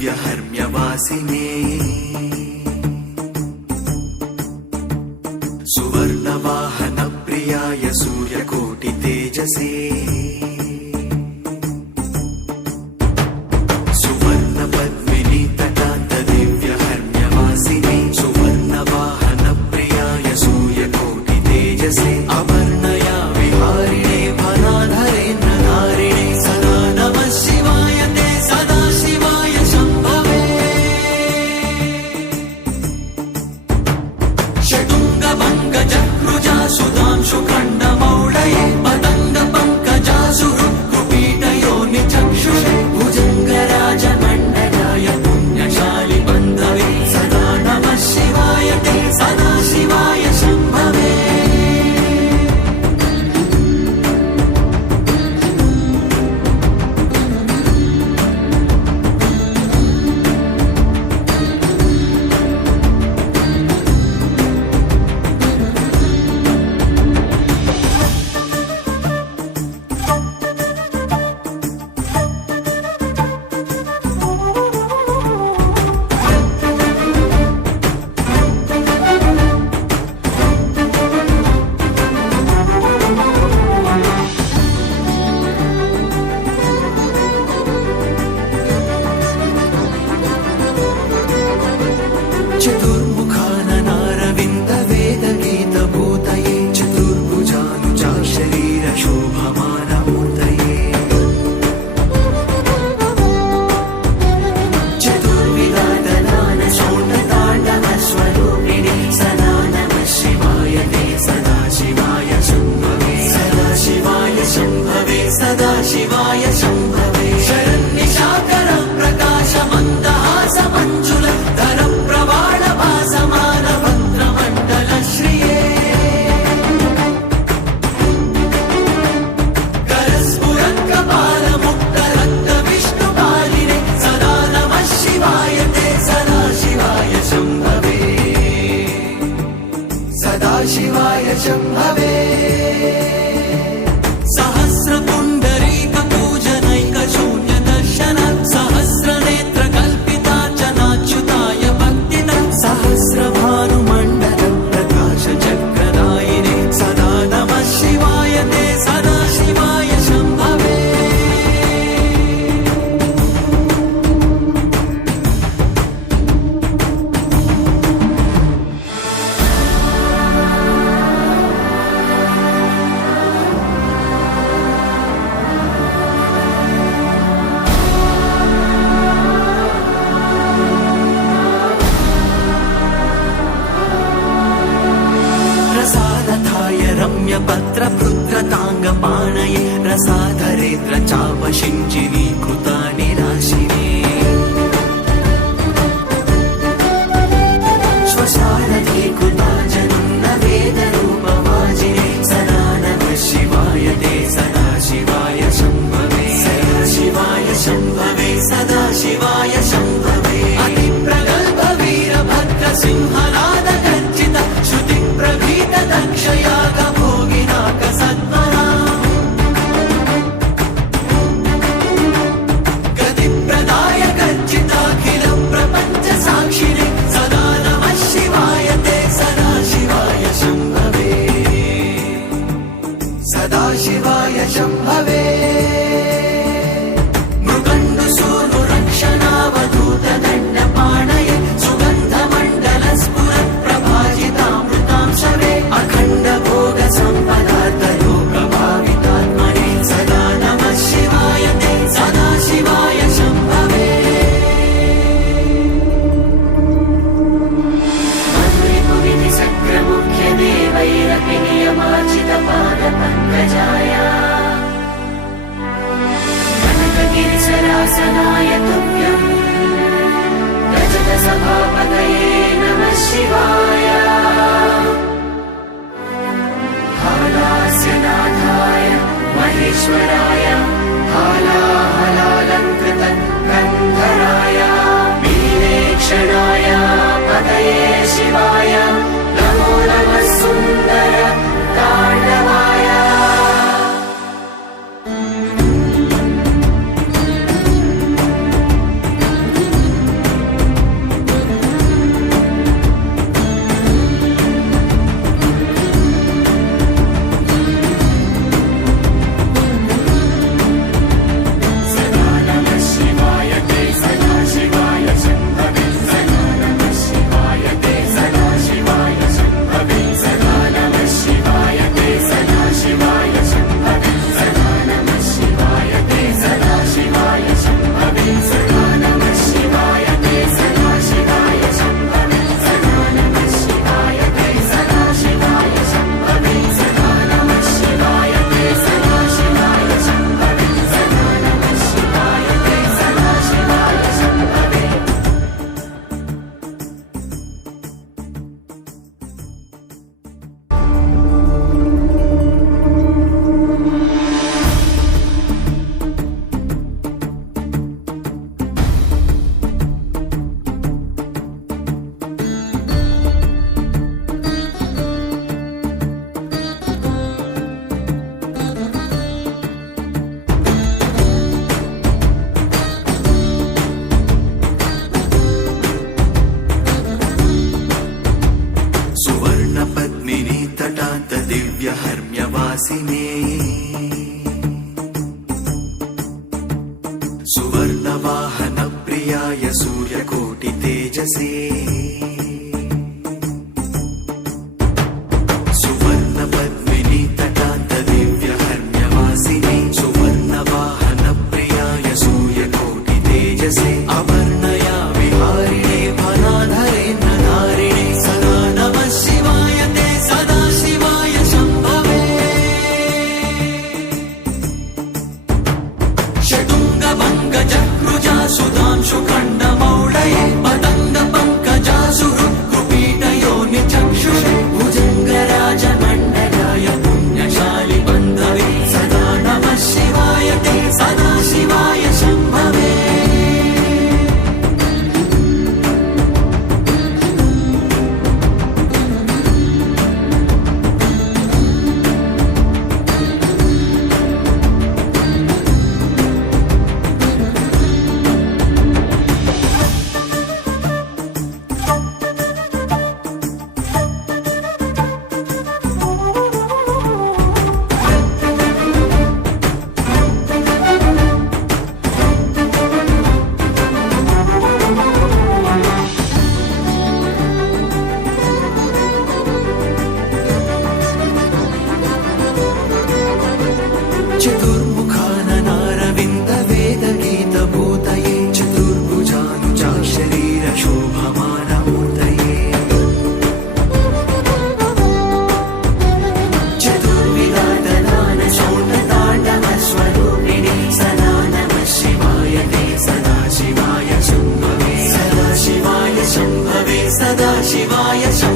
दिव्यहर्म्यवासिने सुवर्णवाहनप्रियाय सूर्यकोटितेजसे सुवर्णपद्मिनीतटान्तदिव्यहर्म्यवासिने सुवर्णवाहनप्रियाय सूर्यकोटितेजसे अवर्णया विहारिणे भनाधरेन्द्रधारिणे सदा नमः शिवाय ते सदा शिवाय शम्भवे षडुङ्गभङ्गजक्रुजा सुधांशुखण्डमौळये पतङ्गपङ्कजासुरुक्कुपीठयोनिचक्षुषे भुजङ्गराजमण्डलाय पुण्यशालि बन्धवे सदा नमः शिवाय ते सदा शिवाय शम्भवे चतुर्मुखाननारविन्दवेदगीतभूतये चतुर्भुजानुजा शरीरशोभमानमूर्तये चतुर्विधातनानशोणताण्डवस्वरूपिणे सदा नमः शिवाय ते सदा शिवाय शम्भवे सदा शिवाय शम्भवे सदा शिवाय शम्भवे शरन्निशाकरं प्रकाशमन्दहासमञ्जुलधर प्रवाळभासमानभद्रमण्डलश्रिये करस्फुरत्कपालमुक्तरक्तविष्णुपालिने सदा नमः शिवाय ते सदा शिवाय शम्भवे सदा शिवाय शम्भवे सहस्रपुण्डरीकपूजनैकशून्यदर्शन सहस्रनेत्रकल्पितार्चनाच्युताय भक्तिदा सहस्रभानुमण्डल प्रकाशचक्रदायिने सदा नमः शिवाय ते सदा शिवाय शम्भवे रसादथाय रम्यपत्रभृत्रताङ्गपाणये रसाधरेन्द्रचापशिञ्जिनीकृतानि राशिने श्वशालधीकृता जनुन्नवेदरूपवाजिने सदा नमः शिवाय ते सदा शिवाय शम्भवे सदा शिवाय शम्भवे सदा शिवाय शम्भवे अतिप्रगल्भवीरभद्रसिंहनादगर्जित श्रुतिप्रभीतदक्षयागभोगिनाकसत्वरा गतिप्रदाय गर्जिताखिलप्रपञ्चसाक्षिणे सदा नमः शिवाय ते सदा शिवाय शम्भवे सदा शिवाय शम्भवे मृगण्डुसूनुरक्षणावधूतदण्डपाणये सुगन्धमण्डलस्फुरत्प्रभाजितामृतां शवे अखण्डभोगसम्पदार्थलोकभावितात्मने सदा नमः शिवाय ते सदा शिवाय शम्भवे मन्त्रिपुविधिसक्रमुख्यदेवैरपि नियमार्जितपादपङ्कजाय कनकगिरिसरासनाय तुभ्यम् रजतसभापतये नमः शिवाय हालास्यनाथाय महेश्वराय हालाहलालङ्कृत गन्धराय वीरेक्षणाय पतये शिवाय नमो नमः सुन्दर ताण्डवाय वासिने सुवर्णवाहन प्रियाय सूर्यकोटि तेजसे सुवर्ण पद्मिनी तटान्त दिव्य हर्म्यवासिने सुवर्णवाहन प्रियाय सूर्यकोटि तेजसे अवर्णया विहारिणे फलाधरे नधारिणे सदा नमः शिवाय ते सदा शिवाय शम्भवे षडुङ्गभङ्गजकृजा सुधांशु खण्डमौळये पतङ्ग पङ्कजासु हृत्कुपीटयोनि चक्षुषे भुजङ्गराजमण्डलाय पुण्यशालि बन्धवे सदा नमः शिवाय ते सदा शिवाय शम्भवे चतुर्मुखाननारविन्द वेदगीतभूतये चतुर्भुजानुचाशरीरशोभमानमूर्तये चतुर्विधातदानशौण्डताण्डवस्वरूपिणे सदा नमः शिवाय ते सदा शिवाय शम्भवे सदा शिवाय शम्भवे सदा शिवाय शम्भवे